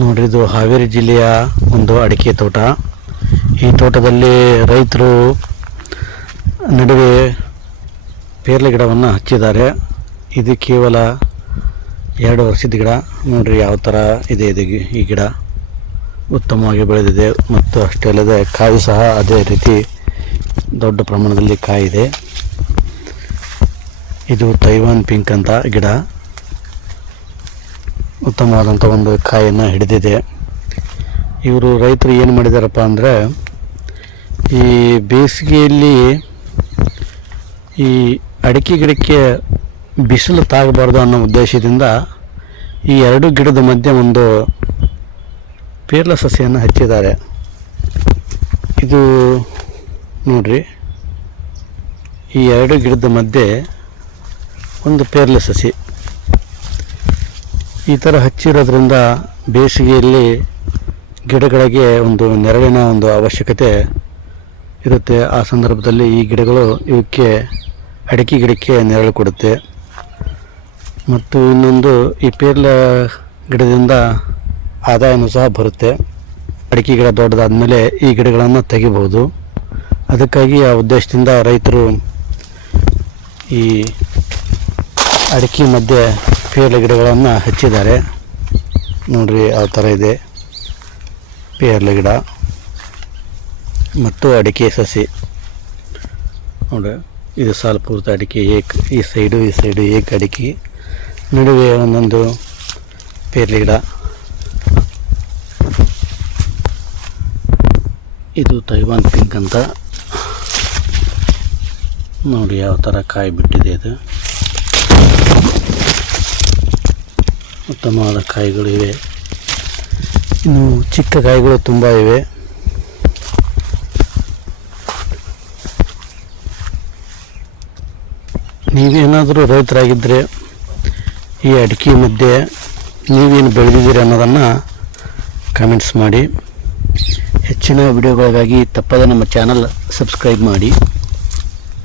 ನೋಡ್ರಿ, ಇದು ಹಾವೇರಿ ಜಿಲ್ಲೆಯ ಒಂದು ಅಡಿಕೆ ತೋಟ. ಈ ತೋಟದಲ್ಲಿ ರೈತರು ನಡುವೆ ಪೇರ್ಲೆ ಗಿಡವನ್ನು ಹಚ್ಚಿದ್ದಾರೆ. ಇದು ಕೇವಲ 2 ವರ್ಷದ ಗಿಡ. ನೋಡ್ರಿ ಯಾವ ಥರ ಇದೆ ಈ ಗಿಡ. ಉತ್ತಮವಾಗಿ ಬೆಳೆದಿದೆ ಮತ್ತು ಅಷ್ಟೇ ಅಲ್ಲದೆ ಕಾಯಿ ಸಹ ಅದೇ ರೀತಿ ದೊಡ್ಡ ಪ್ರಮಾಣದಲ್ಲಿ ಕಾಯಿ ಇದೆ. ಇದು ತೈವಾನ್ ಪಿಂಕ್ ಅಂತ ಗಿಡ. ಉತ್ತಮವಾದಂಥ ಒಂದು ಕಾಯಿಯನ್ನು ಹಿಡಿದಿದೆ. ಇವರು ರೈತರು ಏನು ಮಾಡಿದಾರಪ್ಪ ಅಂದರೆ, ಈ ಬೇಸಿಗೆಯಲ್ಲಿ ಈ ಅಡಿಕೆ ಗಿಡಕ್ಕೆ ಬಿಸಿಲು ತಾಗಬಾರ್ದು ಅನ್ನೋ ಉದ್ದೇಶದಿಂದ ಈ 2 ಗಿಡದ ಮಧ್ಯೆ ಒಂದು ಪೇರ್ಲೆ ಸಸಿಯನ್ನು ಹಚ್ಚಿದ್ದಾರೆ. ಇದು ನೋಡ್ರಿ, ಈ 2 ಗಿಡದ ಮಧ್ಯೆ ಒಂದು ಪೇರ್ಲೆ ಸಸಿ ಈ ಥರ ಹಚ್ಚಿರೋದ್ರಿಂದ ಬೇಸಿಗೆಯಲ್ಲಿ ಗಿಡಗಳಿಗೆ ಒಂದು ನೆರಳಿನ ಒಂದು ಅವಶ್ಯಕತೆ ಇರುತ್ತೆ. ಆ ಸಂದರ್ಭದಲ್ಲಿ ಈ ಗಿಡಗಳು ಅಡಿಕೆ ಗಿಡಕ್ಕೆ ನೆರಳು ಕೊಡುತ್ತೆ. ಮತ್ತು ಇನ್ನೊಂದು, ಈ ಪೇರ್ಲೆ ಗಿಡದಿಂದ ಆದಾಯನೂ ಸಹ ಬರುತ್ತೆ. ಅಡಿಕೆ ಗಿಡ ದೊಡ್ಡದಾದ್ಮೇಲೆ ಈ ಗಿಡಗಳನ್ನು ತೆಗಿಬಹುದು. ಅದಕ್ಕಾಗಿ ಆ ಉದ್ದೇಶದಿಂದ ರೈತರು ಈ ಅಡಿಕೆ ಮಧ್ಯೆ ಪೇರ್ಲೆ ಗಿಡಗಳನ್ನು ಹಚ್ಚಿದ್ದಾರೆ. ನೋಡ್ರಿ ಯಾವ ಥರ ಇದೆ ಪೇರ್ಲೆ ಗಿಡ ಮತ್ತು ಅಡಿಕೆ ಸಸಿ. ನೋಡಿ, ಇದು ಸಾಲು ಪೂರ್ತಿ ಅಡಿಕೆ ಈ ಸೈಡು ಏಕ ಅಡಿಕೆ, ನಡುವೆ ಒಂದೊಂದು ಪೇರ್ಲೆ ಗಿಡ. ಇದು ತೈವಾನ್ ಪಿಂಕ್ ಅಂತ. ನೋಡಿ ಯಾವ ಥರ ಕಾಯಿ ಬಿಟ್ಟಿದೆ. ಇದು ಉತ್ತಮವಾದ ಕಾಯಿಗಳು ಇವೆ. ಇನ್ನು ಚಿಕ್ಕ ಕಾಯಿಗಳು ತುಂಬ ಇವೆ. ನೀವೇನಾದರೂ ರೈತರಾಗಿದ್ದರೆ ಈ ಅಡಿಕೆ ಮಧ್ಯೆ ನೀವೇನು ಬೆಳೆದಿದ್ದೀರಿ ಅನ್ನೋದನ್ನು ಕಮೆಂಟ್ಸ್ ಮಾಡಿ. ಹೆಚ್ಚಿನ ವಿಡಿಯೋಗಳಿಗಾಗಿ ತಪ್ಪದೆ ನಮ್ಮ ಚಾನಲ್ ಸಬ್ಸ್ಕ್ರೈಬ್ ಮಾಡಿ.